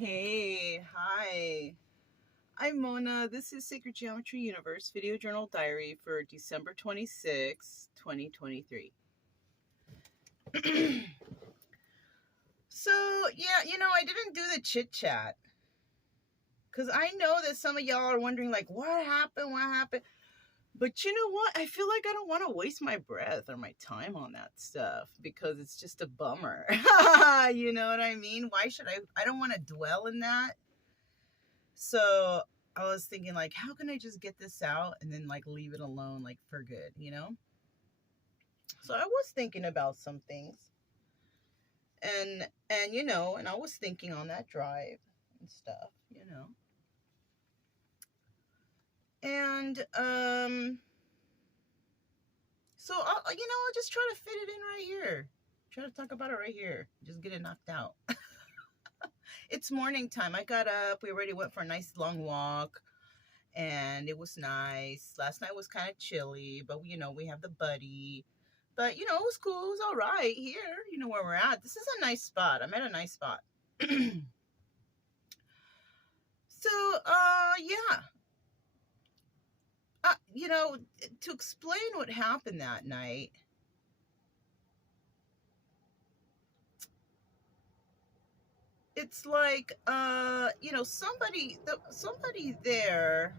Hey, hi. I'm Mona. This is Sacred Geometry Universe Video Journal Diary for December 26, 2023. So, I didn't do the chit chat because I know that some of y'all are wondering, like, what happened? What happened? But you know what? I feel like I don't want to waste my breath or my time on that stuff because it's just a bummer. You know what I mean? Why should I? I don't want to dwell in that. So I was thinking, like, how can I just get this out and then, like, leave it alone, like, for good, you know? So I was thinking about some things. And I was thinking on that drive and stuff, And, so I'll just try to fit it in right here. Try to talk about it right here. Just get it knocked out. It's morning time. I got up. We already went for a nice long walk. And it was nice. Last night was kind of chilly, but we have the buddy. But it was cool. It was all right here. You know where we're at. This is a nice spot. I'm at a nice spot. So, yeah. To explain what happened that night, it's like, somebody there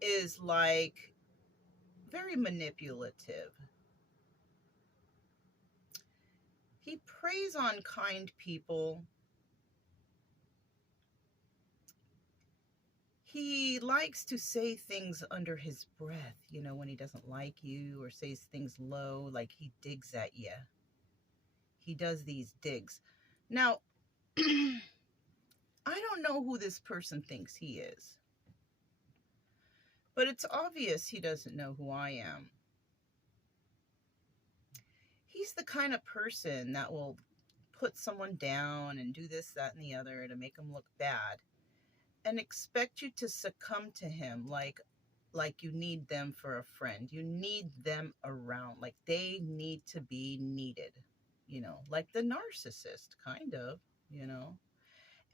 is like very manipulative. He preys on kind people. He likes to say things under his breath, when he doesn't like you, or says things low, like he digs at you. He does these digs. Now, I don't know who this person thinks he is, but it's obvious he doesn't know who I am. He's the kind of person that will put someone down and do this, that, and the other to make them look bad and expect you to succumb to him like you need them for a friend. You need them around. Like they need to be needed, like the narcissist, kind of,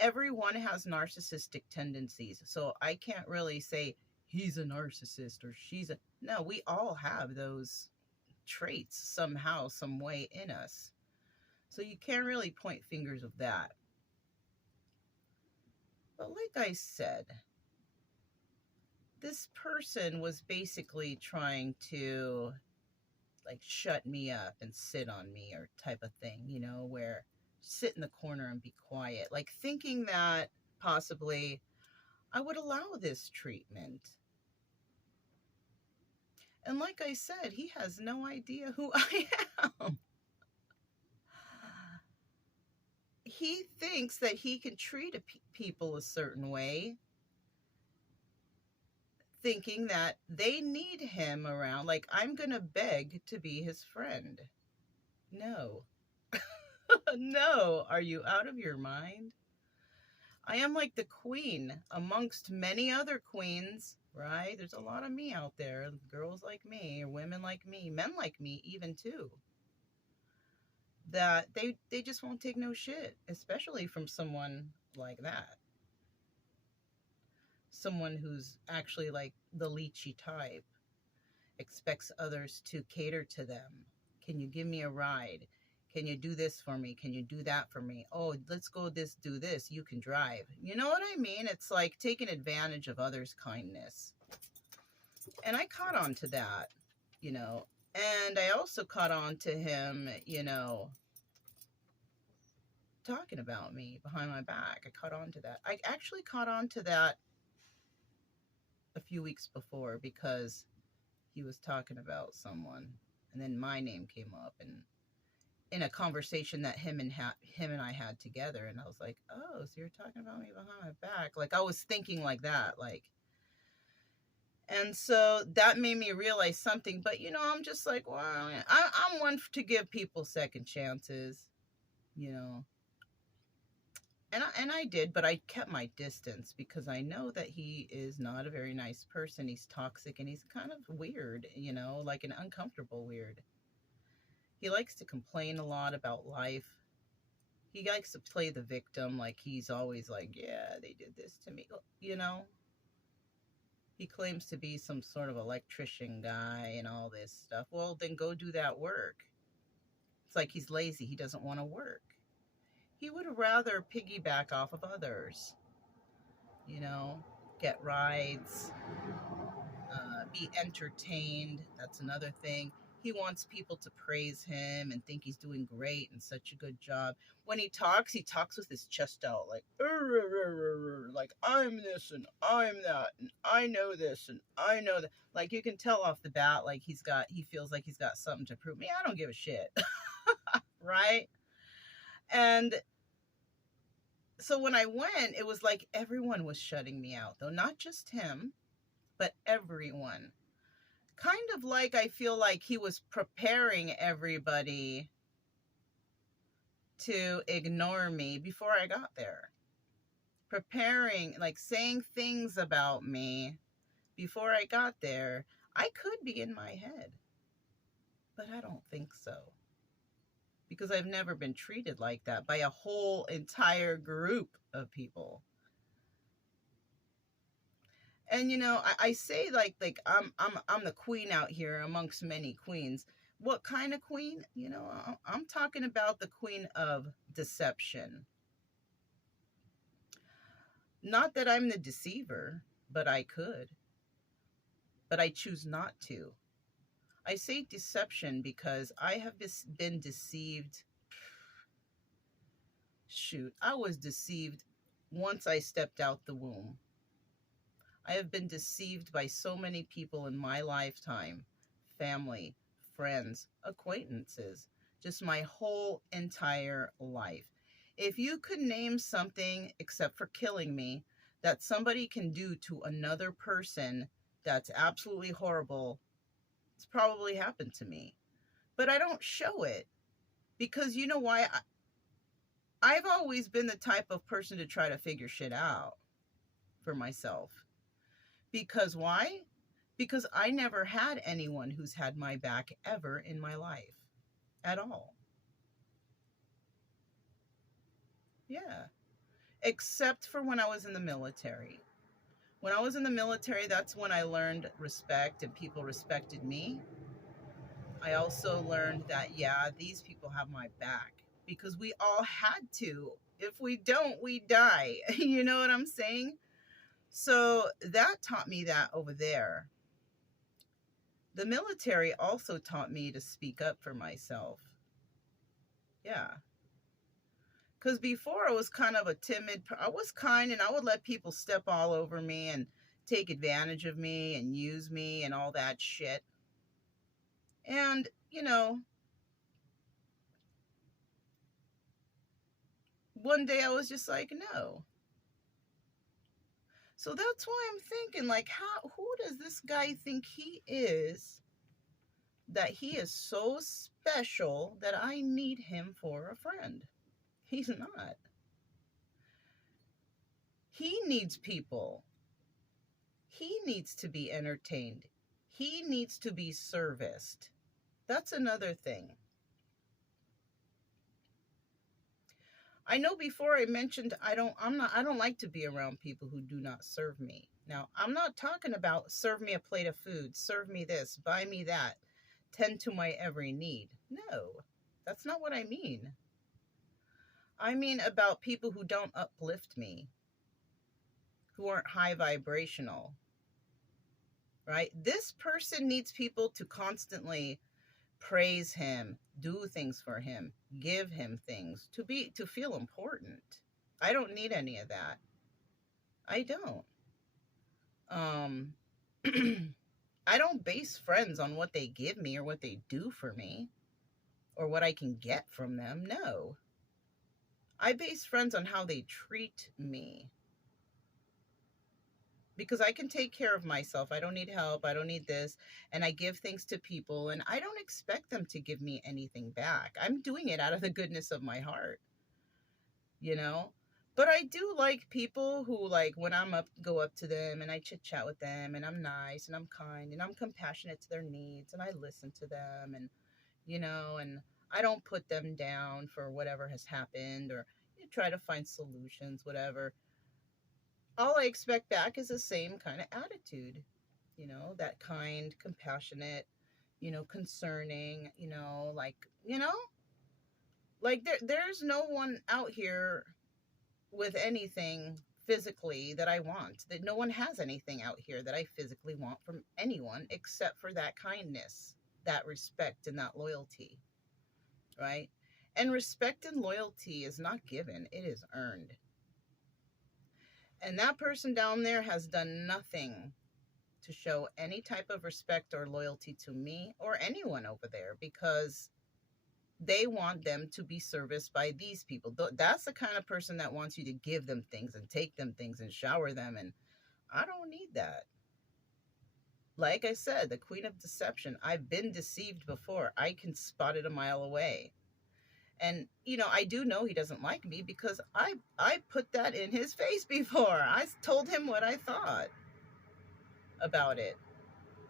Everyone has narcissistic tendencies. So I can't really say he's a narcissist or she's a... No, we all have those traits somehow, some way in us. So you can't really point fingers of that. But like I said, this person was basically trying to like shut me up and sit on me or type of thing, where sit in the corner and be quiet, like thinking that possibly I would allow this treatment. And like I said, he has no idea who I am. He thinks that he can treat people a certain way, thinking that they need him around. Like I'm going to beg to be his friend. No. No. Are you out of your mind? I am like the queen amongst many other queens, right? There's a lot of me out there. Girls like me, or women like me, men like me even too. That they just won't take no shit, especially from someone like that. Someone who's actually like the leechy type, expects others to cater to them. Can you give me a ride? Can you do this for me? Can you do that for me? Oh, let's go do this. You can drive. You know what I mean? It's like taking advantage of others' kindness. And I caught on to that, And I also caught on to him, talking about me behind my back. I caught on to that. I actually caught on to that a few weeks before because he was talking about someone, and then my name came up, and in a conversation that him and I had together, and I was like, oh, so you're talking about me behind my back? Like I was thinking like that, like, and so that made me realize something. But I'm just like, well, I'm one to give people second chances, And I did, but I kept my distance because I know that he is not a very nice person. He's toxic and he's kind of weird, like an uncomfortable weird. He likes to complain a lot about life. He likes to play the victim, like he's always like, yeah, they did this to me. You know, he claims to be some sort of electrician guy and all this stuff. Well, then go do that work. It's like he's lazy. He doesn't want to work. He would rather piggyback off of others, you know, get rides, be entertained. That's another thing. He wants people to praise him and think he's doing great and such a good job. When he talks with his chest out, like, like, I'm this and I'm that and I know this and I know that. Like, you can tell off the bat, like he feels like he's got something to prove me. I don't give a shit. Right? And so when I went, it was like everyone was shutting me out, though. Not just him, but everyone. Kind of like I feel like he was preparing everybody to ignore me before I got there. Preparing, like saying things about me before I got there. I could be in my head, but I don't think so. Because I've never been treated like that by a whole entire group of people. And you know, I say like I'm the queen out here amongst many queens. What kind of queen? You know, I'm talking about the queen of deception. Not that I'm the deceiver, but I could. But I choose not to. I say deception because I have been deceived. Shoot, I was deceived once I stepped out the womb. I have been deceived by so many people in my lifetime. Family, friends, acquaintances, just my whole entire life. If you could name something, except for killing me, that somebody can do to another person that's absolutely horrible, it's probably happened to me. But I don't show it. Because you know why? I've always been the type of person to try to figure shit out for myself. Because why? Because I never had anyone who's had my back ever in my life. At all. Yeah. Except for when I was in the military. When I was in the military, that's when I learned respect and people respected me. I also learned that, yeah, these people have my back. Because we all had to. If we don't, we die. You know what I'm saying? So that taught me that over there. The military also taught me to speak up for myself. Yeah. Because before I was kind of a timid, I was kind and I would let people step all over me and take advantage of me and use me and all that shit. And, you know, one day I was just like, no. So that's why I'm thinking, like, who does this guy think he is, that he is so special that I need him for a friend? He's not. He needs people. He needs to be entertained. He needs to be serviced. That's another thing. I know before I mentioned I don't like to be around people who do not serve me. Now, I'm not talking about serve me a plate of food, serve me this, buy me that, tend to my every need. No, that's not what I mean. I mean about people who don't uplift me, who aren't high vibrational, right? This person needs people to constantly praise him, do things for him, give him things, to feel important. I don't need any of that. I don't. I don't base friends on what they give me or what they do for me or what I can get from them. No. I base friends on how they treat me. Because I can take care of myself. I don't need help. I don't need this. And I give things to people and I don't expect them to give me anything back. I'm doing it out of the goodness of my heart, you know? But I do like people who, like, when go up to them and I chit chat with them and I'm nice and I'm kind and I'm compassionate to their needs and I listen to them and, you know, and I don't put them down for whatever has happened, or you try to find solutions, whatever. All I expect back is the same kind of attitude, that kind, compassionate, concerning, like there's no one out here with anything physically that I want. That no one has anything out here that I physically want from anyone except for that kindness, that respect, and that loyalty, right? And respect and loyalty is not given, it is earned. And that person down there has done nothing to show any type of respect or loyalty to me or anyone over there, because they want them to be serviced by these people. That's the kind of person that wants you to give them things and take them things and shower them. And I don't need that. Like I said, the queen of deception. I've been deceived before. I can spot it a mile away. And, I do know he doesn't like me because I put that in his face before. I told him what I thought about it.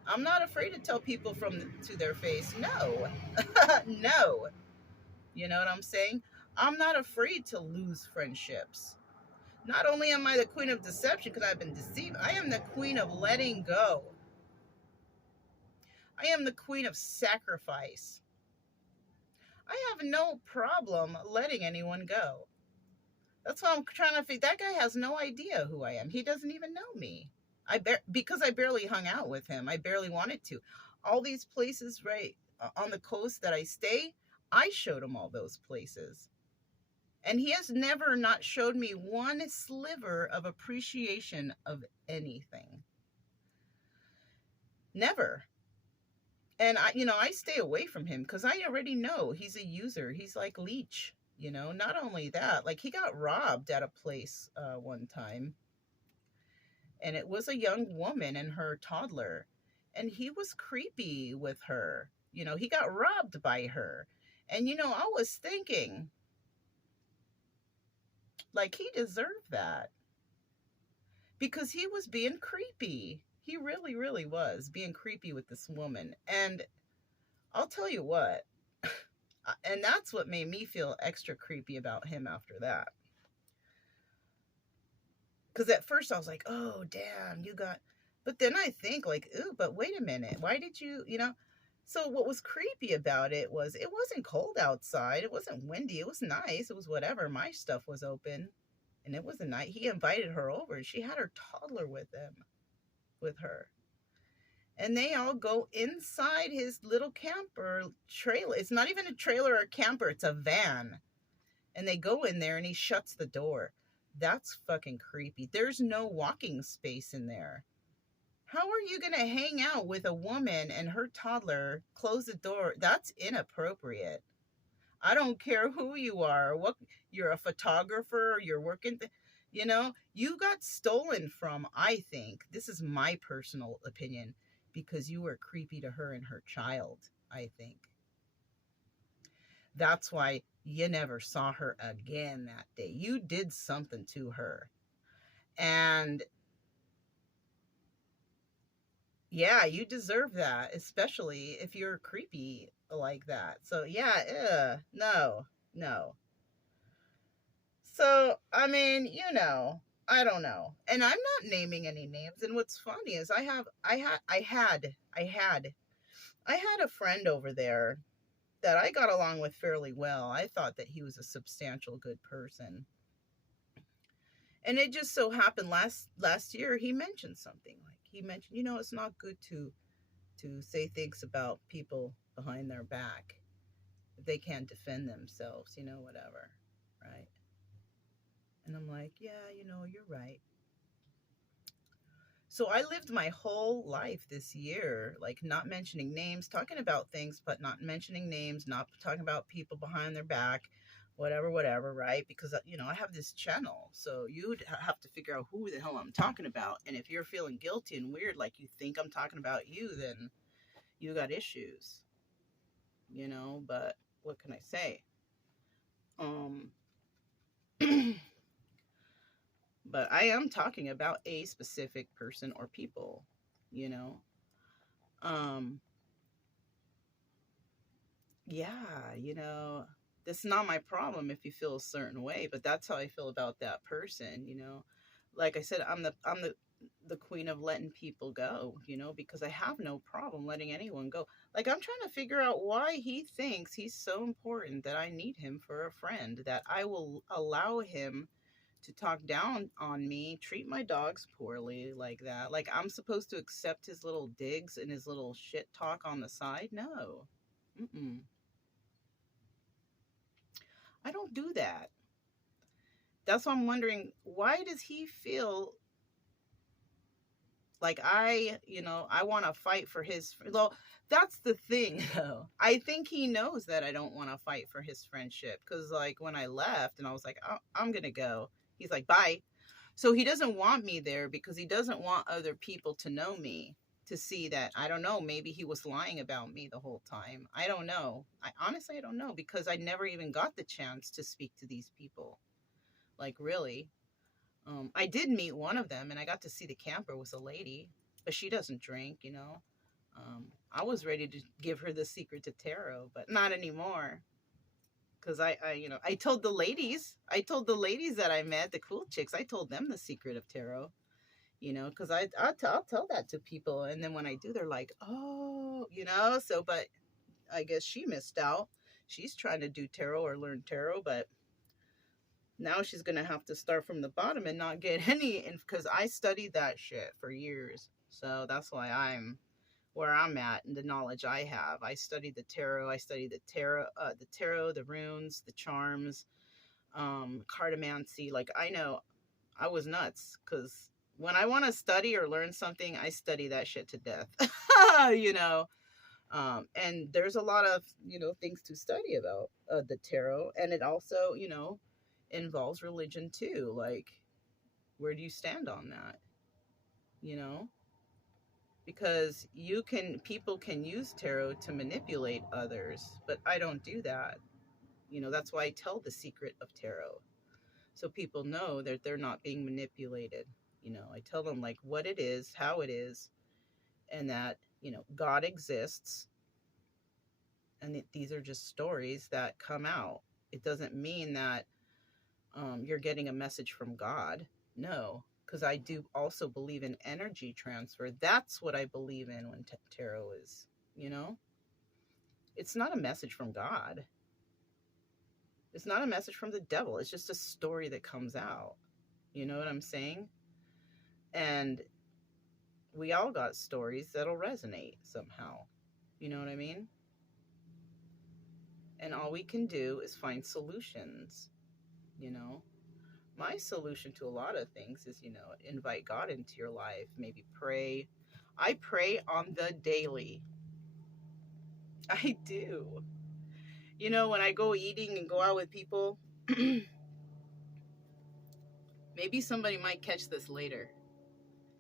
I'm not afraid to tell people to their face, no. No. You know what I'm saying? I'm not afraid to lose friendships. Not only am I the queen of deception because I've been deceived, I am the queen of letting go. I am the queen of sacrifice. I have no problem letting anyone go. That's why I'm trying to figure. That guy has no idea who I am. He doesn't even know me. Because I barely hung out with him. I barely wanted to. All these places right on the coast that I stay, I showed him all those places. And he has never not showed me one sliver of appreciation of anything. Never. And I stay away from him because I already know he's a user. He's like leech, not only that, like he got robbed at a place one time, and it was a young woman and her toddler, and he was creepy with her. He got robbed by her. And, I was thinking, like, he deserved that because he was being creepy. He really, really was being creepy with this woman. And I'll tell you what, and that's what made me feel extra creepy about him after that. Because at first I was like, oh, damn, but then I think like, ooh, but wait a minute. Why did you. So what was creepy about it wasn't cold outside. It wasn't windy. It was nice. It was whatever. My stuff was open. And it was a night. He invited her over. And she had her toddler with her. And they all go inside his little camper trailer. It's not even a trailer or a camper. It's a van. And they go in there and he shuts the door. That's fucking creepy. There's no walking space in there. How are you going to hang out with a woman and her toddler, close the door? That's inappropriate. I don't care who you are, what you're a photographer, you're working, you got stolen from, I think. This is my personal opinion, because you were creepy to her and her child, I think. That's why you never saw her again that day. You did something to her. And yeah, you deserve that, especially if you're creepy like that. So yeah, no. So, I mean, I don't know. And I'm not naming any names. And what's funny is I had a friend over there that I got along with fairly well. I thought that he was a substantial good person. And it just so happened last year he mentioned something. Like he mentioned, it's not good to say things about people behind their back if they can't defend themselves, whatever, right? And I'm like, yeah, you're right. So I lived my whole life this year, like not mentioning names, talking about things, but not mentioning names, not talking about people behind their back, whatever, right? Because, I have this channel, so you'd have to figure out who the hell I'm talking about. And if you're feeling guilty and weird, like you think I'm talking about you, then you got issues, but what can I say? But I am talking about a specific person or people, yeah, you know, that's not my problem if you feel a certain way, but that's how I feel about that person, you know. Like I said, I'm the queen of letting people go, you know, because I have no problem letting anyone go. Like I'm trying to figure out why he thinks he's so important that I need him for a friend, that I will allow him to talk down on me, treat my dogs poorly like that. Like I'm supposed to accept his little digs and his little shit talk on the side? No. Mm-mm. I don't do that. That's why I'm wondering, why does he feel like I want to fight for his, well, that's the thing though. I think he knows that I don't want to fight for his friendship, cuz like when I left and I was like, oh, I'm going to go. He's like, "Bye." So he doesn't want me there because he doesn't want other people to know me, to see that, I don't know, maybe he was lying about me the whole time. I don't know. I honestly I don't know, because I never even got the chance to speak to these people. Like really. I did meet one of them, and I got to see the camper, was a lady, but she doesn't drink, you know. I was ready to give her the secret to tarot, but not anymore. Cause I told the ladies that I met, the cool chicks, I told them the secret of tarot, you know, cause I'll tell that to people, and then when I do, they're like, oh, you know. So, but I guess she missed out. She's trying to do tarot or learn tarot, but now she's gonna have to start from the bottom and not get any, because I studied that shit for years. So that's why I'm where I'm at, and the knowledge I have. I studied the tarot. I studied the tarot, the runes, the charms, cartomancy. Like I know I was nuts, because when I want to study or learn something, I study that shit to death. You know. And there's a lot of, things to study about the tarot, and it also, involves religion too. Like, where do you stand on that? You know, because people can use tarot to manipulate others, but I don't do that. That's why I tell the secret of tarot, so people know that they're not being manipulated. I tell them like what it is, how it is, and that, God exists, and these are just stories that come out. It doesn't mean that you're getting a message from God. No, because I do also believe in energy transfer. That's what I believe in when tarot is, you know? It's not a message from God. It's not a message from the devil. It's just a story that comes out. You know what I'm saying? And we all got stories that'll resonate somehow. You know what I mean? And all we can do is find solutions, you know? My solution to a lot of things is, invite God into your life, maybe pray. I pray on the daily. I do. When I go eating and go out with people, maybe somebody might catch this later.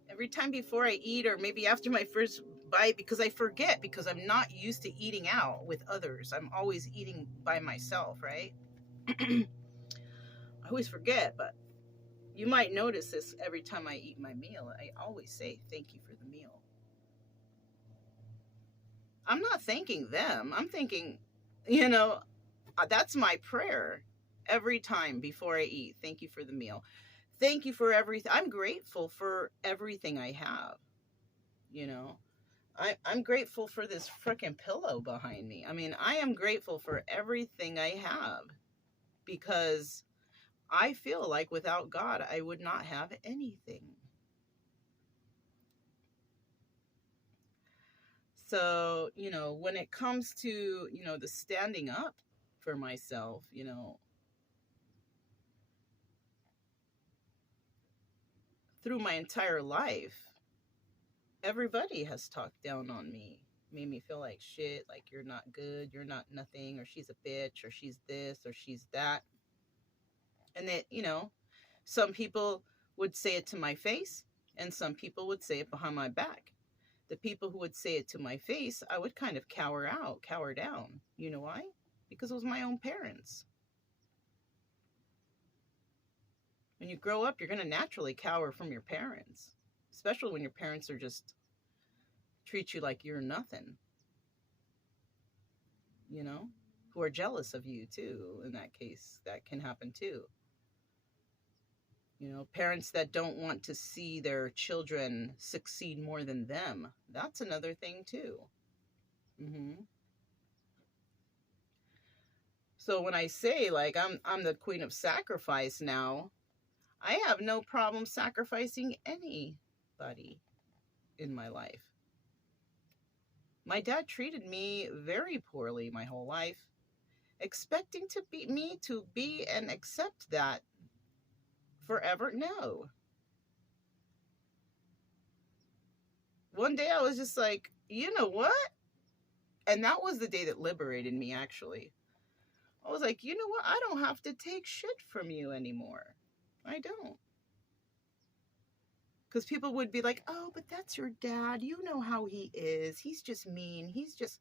Every time before I eat, or maybe after my first bite, because I forget, because I'm not used to eating out with others. I'm always eating by myself, right? I always forget, but you might notice this every time I eat my meal. I always say, thank you for the meal. I'm not thanking them. I'm thinking, that's my prayer every time before I eat. Thank you for the meal. Thank you for everything. I'm grateful for everything I have. You know, I'm grateful for this freaking pillow behind me. I mean, I am grateful for everything I have, because I feel like without God, I would not have anything. So, when it comes to, the standing up for myself, through my entire life, everybody has talked down on me, made me feel like shit, like you're not good, you're not nothing, or she's a bitch, or she's this, or she's that. And that, some people would say it to my face, and some people would say it behind my back. The people who would say it to my face, I would kind of cower down. You know why? Because it was my own parents. When you grow up, you're going to naturally cower from your parents, especially when your parents are just treat you like you're nothing, you know? who are jealous of you too. In that case, that can happen too. You know, parents that don't want to see their children succeed more than them. That's another thing too. Hmm. So when I say like I'm the queen of sacrifice now, I have no problem sacrificing anybody in my life. My dad treated me very poorly my whole life, expecting me to be and accept that forever. No. One day I was just like, you know what? And that was the day that liberated me, actually. I was like, you know what? I don't have to take shit from you anymore. I don't. Because people would be like, oh, but that's your dad. You know how he is. He's just mean. He's just.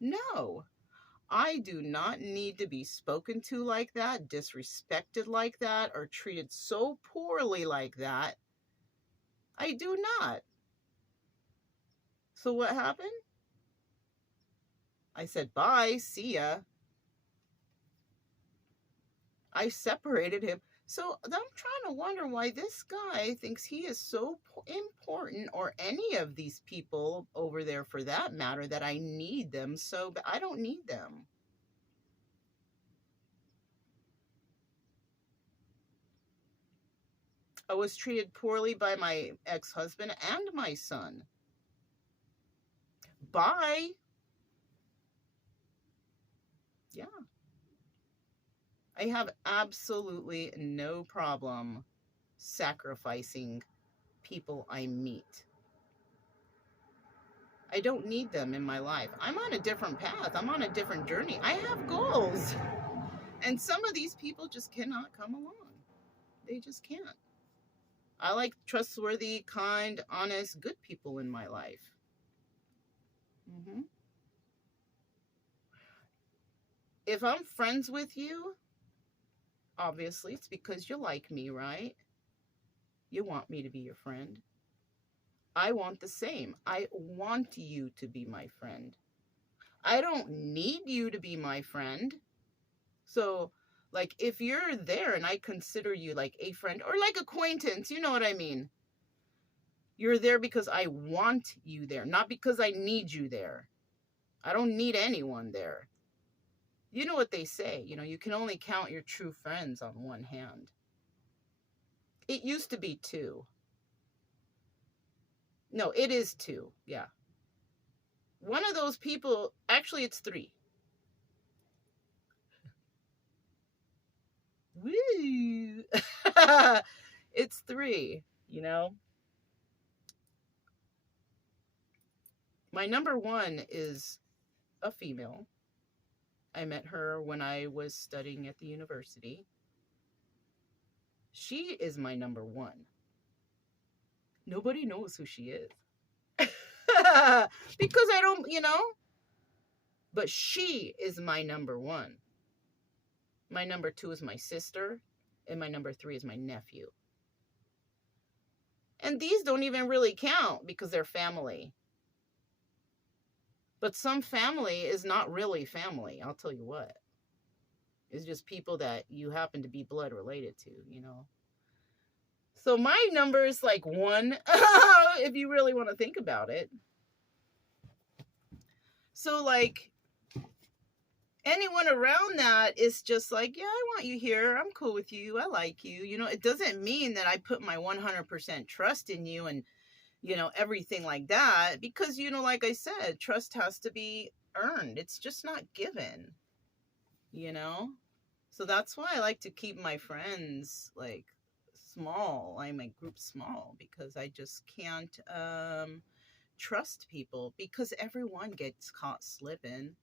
No. I do not need to be spoken to like that, disrespected like that, or treated so poorly like that. I do not. So what happened? I said, bye, see ya. I separated him. So I'm trying to wonder why this guy thinks he is so important, or any of these people over there for that matter, that I need them so bad. I don't need them. I was treated poorly by my ex-husband and my son. Bye. Yeah. I have absolutely no problem sacrificing people I meet. I don't need them in my life. I'm on a different path. I'm on a different journey. I have goals. And some of these people just cannot come along. They just can't. I like trustworthy, kind, honest, good people in my life. Mm-hmm. If I'm friends with you, obviously it's because you like me, right? You want me to be your friend. I want the same. I want you to be my friend. I don't need you to be my friend. So, like, if you're there and I consider you like a friend or like acquaintance, you know what I mean? You're there because I want you there, not because I need you there. I don't need anyone there. You know what they say, you can only count your true friends on one hand. It used to be two. No, it is two. Yeah. One of those people, actually, it's three. Woo! It's three, My number one is a female. I met her when I was studying at the university. She is my number one. Nobody knows who she is. Because I don't, but she is my number one. My number two is my sister, and my number three is my nephew. And these don't even really count because they're family. But some family is not really family, I'll tell you what. It's just people that you happen to be blood related to, So my number is like one, if you really want to think about it. So like anyone around that is just like, yeah, I want you here. I'm cool with you. I like you. It doesn't mean that I put my 100% trust in you and, everything like that. Because, like I said, trust has to be earned. It's just not given, So that's why I like to keep my friends like small. I my group small because I just can't trust people because everyone gets caught slipping.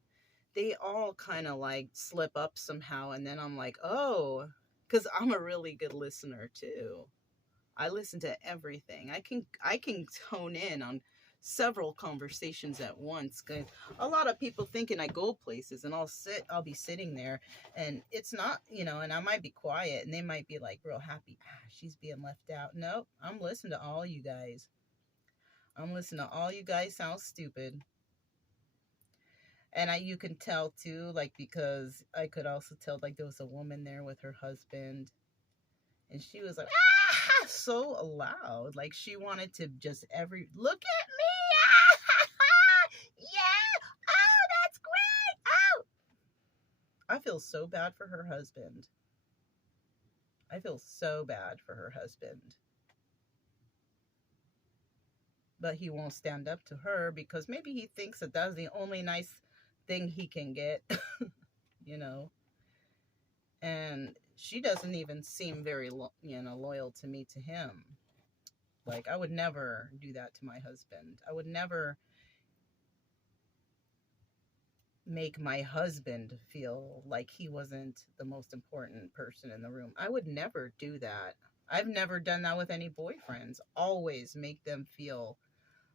They all kind of like slip up somehow, and then I'm like, oh, because I'm a really good listener too. I listen to everything. I can tone in on several conversations at once. Cause a lot of people thinking I go places, and I'll be sitting there, and it's not, and I might be quiet, and they might be like real happy. She's being left out. Nope, I'm listening to all you guys. I'm listening to all you guys sound stupid. And you can tell too, like, because I could also tell, like, there was a woman there with her husband, and she was like, ah, so loud. Like, she wanted to just look at me. Yeah. Oh, that's great. Oh. I feel so bad for her husband. I feel so bad for her husband. But he won't stand up to her because maybe he thinks that that's the only nice thing he can get, you know. And she doesn't even seem very, loyal to me, to him. Like, I would never do that to my husband. I would never make my husband feel like he wasn't the most important person in the room. I would never do that. I've never done that with any boyfriends. Always make them feel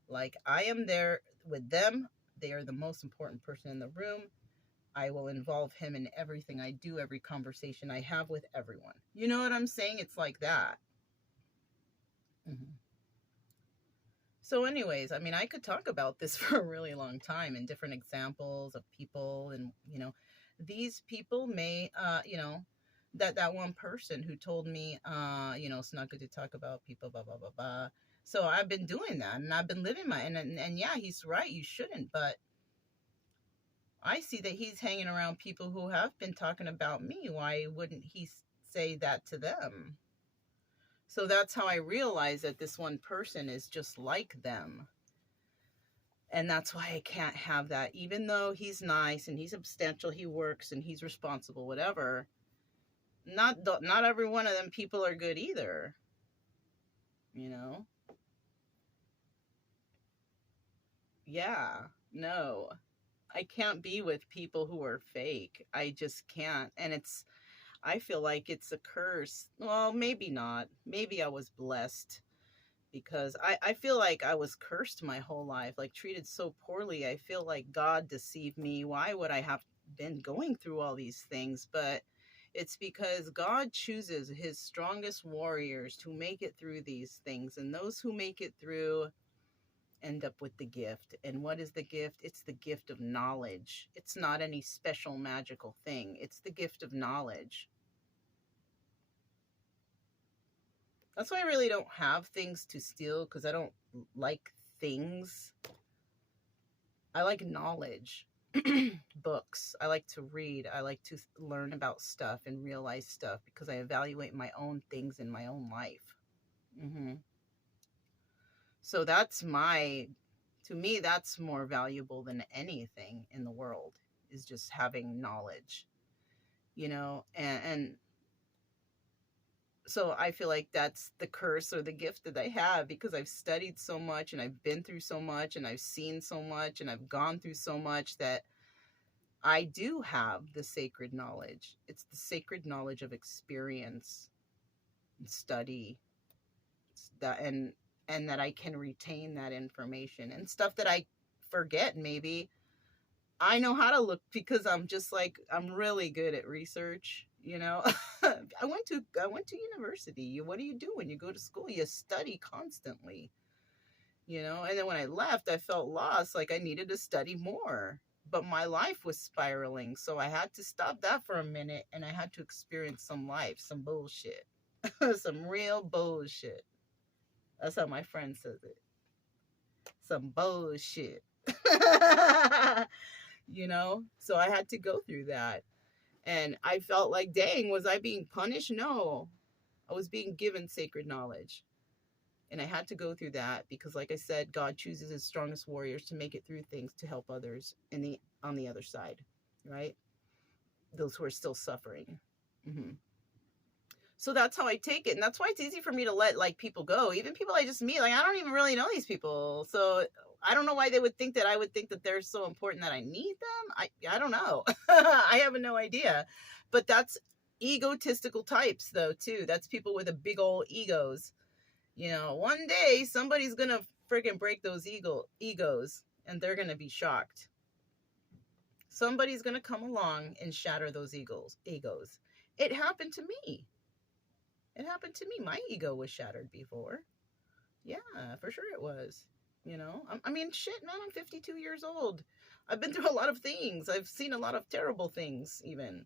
like I am there with them. They are the most important person in the room. I will involve him in everything I do, every conversation I have with everyone. You know what I'm saying? It's like that. Mm-hmm. So anyways, I mean, I could talk about this for a really long time and different examples of people. And, these people may, that one person who told me, it's not good to talk about people, blah, blah, blah, blah. So I've been doing that, and I've been living and yeah, he's right. You shouldn't. But I see that he's hanging around people who have been talking about me. Why wouldn't he say that to them? So that's how I realize that this one person is just like them. And that's why I can't have that. Even though he's nice and he's substantial, he works and he's responsible, whatever. Not every one of them people are good either. Yeah, no. I can't be with people who are fake. I just can't. And I feel like it's a curse. Well, maybe not. Maybe I was blessed because I feel like I was cursed my whole life, like treated so poorly. I feel like God deceived me. Why would I have been going through all these things? But it's because God chooses his strongest warriors to make it through these things. And those who make it through end up with the gift. And what is the gift? It's the gift of knowledge. It's not any special magical thing. It's the gift of knowledge. That's why I really don't have things to steal, because I don't like things. I like knowledge. Books. I like to read. I like to learn about stuff and realize stuff because I evaluate my own things in my own life. Mm-hmm. So to me, that's more valuable than anything in the world, is just having knowledge, and so I feel like that's the curse or the gift that I have, because I've studied so much and I've been through so much and I've seen so much and I've gone through so much that I do have the sacred knowledge. It's the sacred knowledge of experience and study. It's that, and that I can retain that information, and stuff that I forget maybe. I know how to look, because I'm really good at research. I went to university. What do you do when you go to school? You study constantly, and then when I left, I felt lost, like I needed to study more, but my life was spiraling. So I had to stop that for a minute, and I had to experience some bullshit, some real bullshit. That's how my friend says it. Some bullshit. So I had to go through that. And I felt like, dang, was I being punished? No, I was being given sacred knowledge. And I had to go through that because, like I said, God chooses his strongest warriors to make it through things to help others on the other side, right? Those who are still suffering. Mm-hmm. So that's how I take it. And that's why it's easy for me to let people go. Even people I just meet, I don't even really know these people. So I don't know why they would think that I would think that they're so important that I need them. I don't know. I have no idea. But that's egotistical types, though, too. That's people with a big old egos. One day somebody's going to freaking break those egos, and they're going to be shocked. Somebody's going to come along and shatter those egos. It happened to me. My ego was shattered before. Yeah, for sure it was. I mean, shit, man, I'm 52 years old. I've been through a lot of things. I've seen a lot of terrible things, even.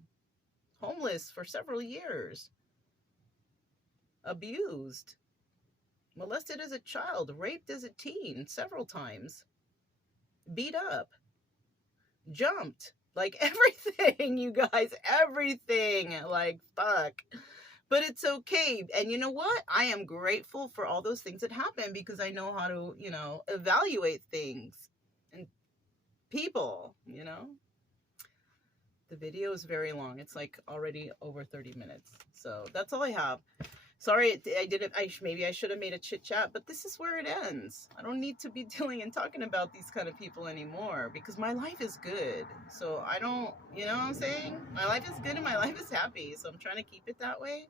Homeless for several years. Abused. Molested as a child. Raped as a teen several times. Beat up. Jumped. Like everything, you guys. Everything. Like, fuck. But it's okay. And you know what? I am grateful for all those things that happened because I know how to, evaluate things and people, The video is very long. It's like already over 30 minutes. So that's all I have. Sorry, maybe I should have made a chit chat, but this is where it ends. I don't need to be dealing and talking about these kind of people anymore because my life is good. So I don't, you know what I'm saying? My life is good and my life is happy. So I'm trying to keep it that way.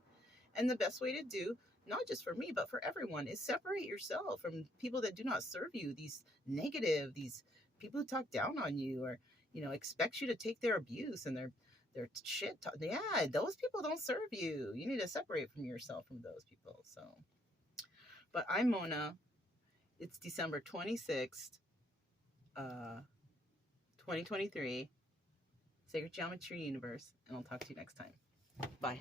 And the best way to do, not just for me, but for everyone, is separate yourself from people that do not serve you. These people who talk down on you or, expect you to take their abuse and their shit. Yeah, those people don't serve you. You need to separate from yourself from those people. So, but I'm Mona. It's December 26th, 2023. Sacred Geometry Universe. And I'll talk to you next time. Bye.